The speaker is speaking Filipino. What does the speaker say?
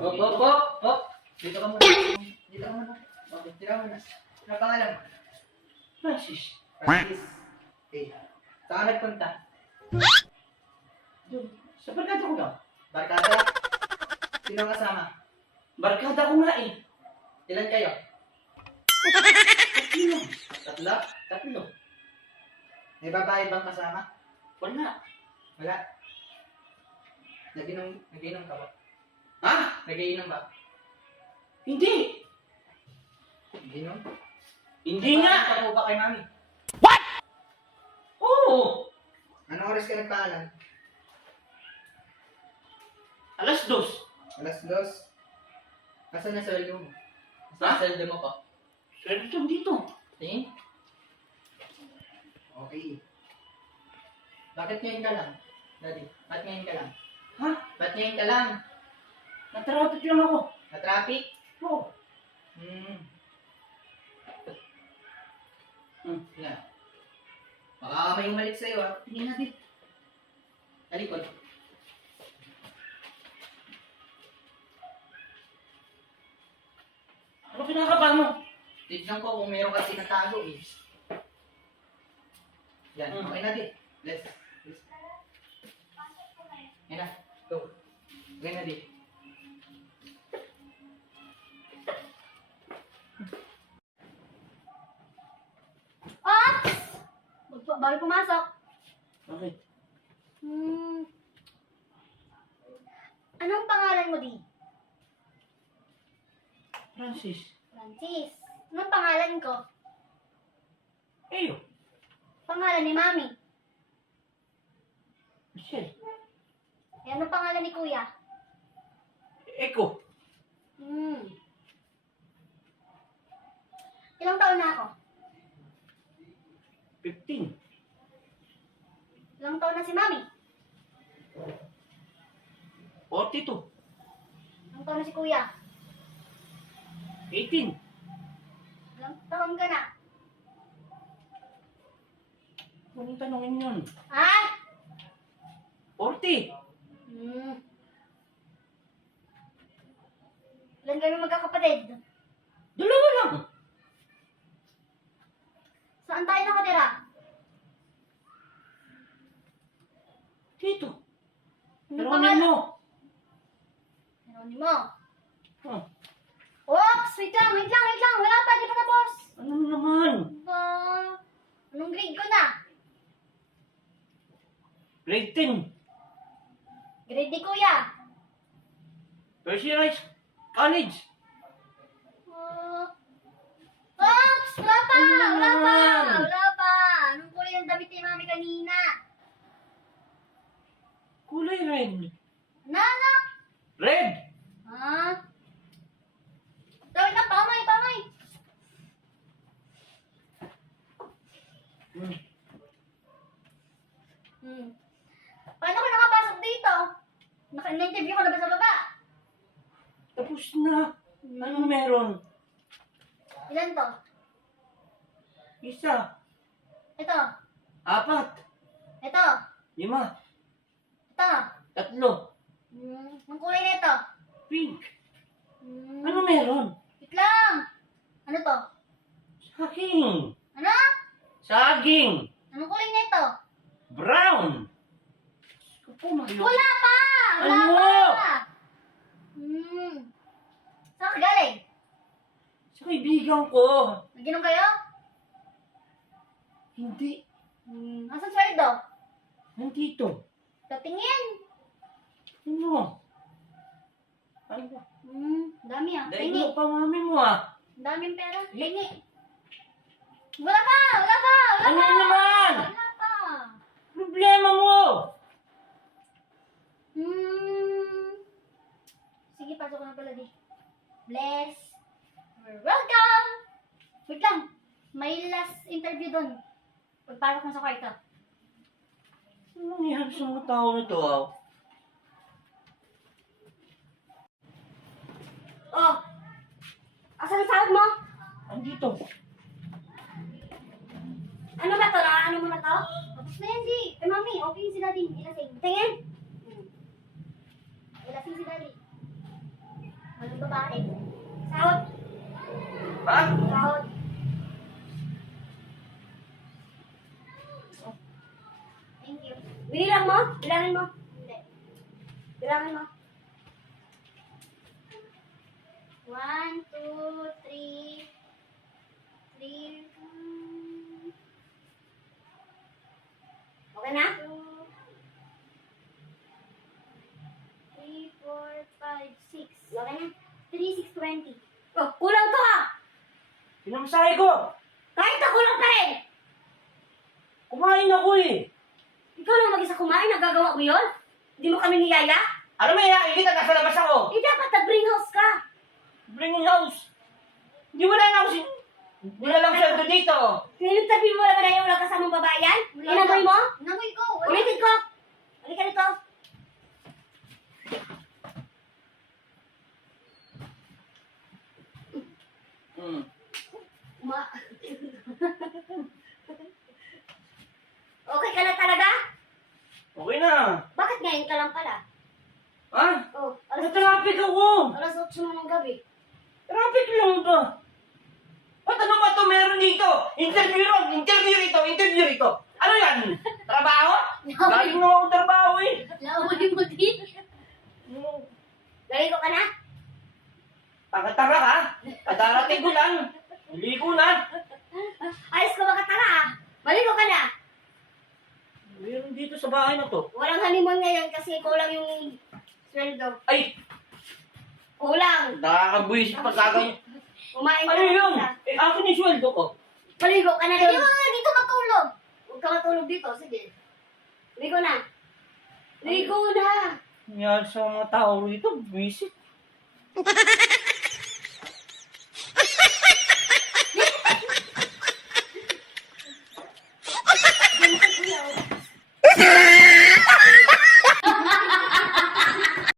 Hop, hop, hop, hop. Dito ka muna. Dito ka muna. Okay, dito ka muna. Ano pangalan? Francis. Francis. Okay. Saan ka nagpunta? Sa barkada ko lang. Barkada? Sino ang kasama? Barkada ko nga eh. Ilan kayo? Tatlo. Tatlo? Tatlo. May babae bang kasama? Wala. Wala. Naginom ka ba? Ha? Nagiinom ba? Hindi. Nagiinom? Hindi nga. Paano ka ba kay mami? Oo. Anong oras ka nagpaalam? Alas 2. Alas 2. Nasaan na sweldo mo? Ha? Nasaan sweldo mo pa? Swerte dito. Tingin? Okay. Bakit ngayon ka lang? Daddy, bakit ngayon ka lang? Ha? Ba't ngayon ka lang? Natrapit lang ako. Na-traffic? Oo. Yeah. Baka may umalit sa'yo ha. Tingin natin. Talikod. Ano pinakaba mo? Tignan ko kung meron kasi natago eh. Yan, okay na din. Let's. Yan na. Go. Okay na din. Ops! Bawal pumasok. Bakit? Anong pangalan mo, di? Francis. Francis. Anong pangalan ko? Eyo. Pangalan ni Mami. Michelle. Eh, anong pangalan ni Kuya? Eko. Ilang taon na ako? 15. Ilang taon na si Mami? 42. Ilang taon na si Kuya? 18. Ilang taon ka na? Huwag tanongin yun. Ha? 40. Ilan kami magkakapatid? Dalawa lang. Saan tayo nakatira? Dito. Anong Pero pangalan? mo. Anonimo. Huh. Oops! Wait lang! Wala pa, di pa tapos. Ano naman? Anong grade ko na? Grade 10. Grade ni Kuya. Percy Rice College. Oops! Wala pa! Ano naman? Wala pa! Anong kulay ng damit ni Mami kanina? Kulay red. Ano? Red. Ha? Tawag na, pamay! Paano ka nakapasok dito? Na-interview ko na ba sa baba? Tapos na. Anong meron? Ilan to? Isa. Ito. 4. Ito. 5. Ito. 3. Ang kulay nito. Pink. Ano meron? Wait lang. Ano to? Saging. Ano? Saging. Anong kulay nito? Brown. Pumayo. Wala pa! Wala Ano? pa! Saan ka galing? Sa kaibigan ko. Naginom kayo? Hindi. Asan sweldo? Nandito. Tatingin. Ano? Ano? Dami ah. Dahil Tingi. mo pa mami mo ah. Daming pera. Eh? Tingi. Wala pa! Ano naman? Wala pa! Problema mo. Sige, pasok ko na pala di. Bless. You're welcome! Wait lang. May last interview doon. Pagpasok mo sa kwarto. Ano nangyari sa mga tao na to ah? Oh! Asan ang sahod mo? Andito. Ano ba to? Ano mo na to? Tapos na yan, di. Eh, mami, okay sila din. Ilasing. Tingin. Ilasing si daddy. babae. Sahod. Ha? Sahod. Thank you. Binilang mo? Bilangin mo? Hindi. Bilangin mo? 1, 2, 3. 3. Okay na? 2, 3, 4, 5, 6. Okay na? 3, 6, 20. Oh, kulang to ah! Pinamasahe ko. Kahit na kulang pa rin! Kumain ako eh. Ikaw lang mag-isa kumain, nagagawa mo yun? Hindi mo kami niyaya? Ano may iyain kita? Nasa labas ako. Eh, dapat nag-bring house ka. Bring house. Hindi wala na ako wala lang sweldo dito. Sinuntabi mo na ba na yung walang kasamang babae yan? Wala Inamoy na. mo? Namoy ko. Wala. Ulitin ko. Halika nito. Hmm. Okay ka na talaga? Okay na. Bakit ngayon ka lang pala? Ha? Oh, Traffic ako. alas 8 na ng gabi. Traffic lang ba? Ba't ano ba ito meron dito? Interview ron, interview rito, interview rito. Ano yan? Trabaho? Galing mo akong trabaho eh. Lamoy mo din. Naligo ka na? Tanga-tanga ka? Kadarating ko lang. Ligo na. Ayos ka makatara ah. Maligo ka na. Meron dito sa bahay na to. Walang honeymoon ngayon kasi kulang yung sweldo. Ay, Kulang. nakakabwisit pag kaganyan. Kumain ka Ano na yun? isa. Eh, ako ni sweldo ko. Maligo ka na Hindi doon. mo nga dito matulog. Huwag ka matulog dito. Sige. Ligo na. Ligo na. Nangyari sa mga tao rito, visit.